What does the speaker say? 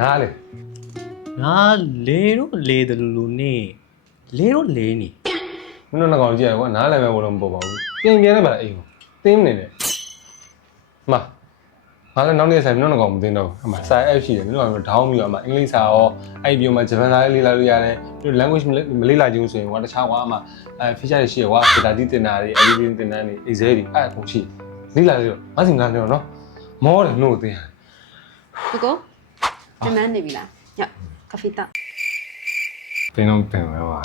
哪里？ငါလေတော့လေတယ်လို့နေလေတော့လေနေမင်းတို့နှစ်ကောင်ကြည့်ရကွာနားလည်းပဲဘလို့မပေါ်ပါဘူးပြင်ပြနေပါလားအိမ်ကိုတင်းနေတယ်အမငါလည်းနောက်နေ့ဆိုင်မင်းတို့နှစ်ကောင်မတင်းတော့အမစာ app ရှိတယ်မင်းတို့ကဒေါင်းပြီးတော့အမအင်္ဂလိပ်စာရောအဲ့ဒီပြောမှာဂျပန်စာလေးလေ့လာလို့ရတယ်ပြီးတော့ language မလေ့လာခြင်းဆိုရင်ကွာတခြားကွာအမfeature တွေရှိရကွာ data တင်တာတွေ editing တင်တန်းတွေ excel တွေအဲ့အကုန်ရှိလေ့လာလို့ငါစီမလာနေတော့နော်မောတယ်နှုတ်တင်းရတယ် ကိုကိုဒီမန်းနေပြီလားညကာဖီတာ တင်းတော့တင်ပဲပါ